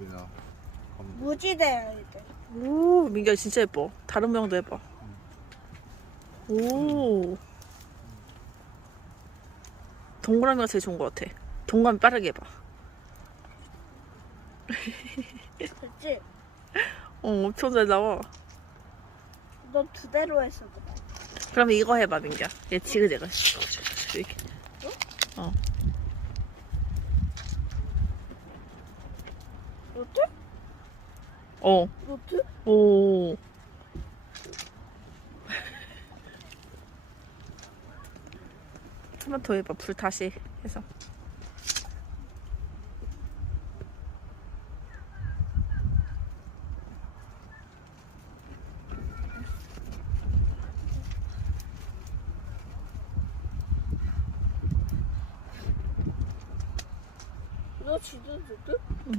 왜요? 무지개야 이제. 오, 민규야 진짜 예뻐. 다른 모양도 해봐. 오. 동그라미가 제일 좋은 것 같아. 동그라미 빠르게 해봐. 그치? 엄청 잘 나와. 너 두 대로 했어 그래. 그러면 이거 해봐, 민규야. 얘 지그재그. 이렇게. 로트? 어. 로트? 오. 한 번 더 해봐. 불 다시 해서. 너 진짜 로트? 응.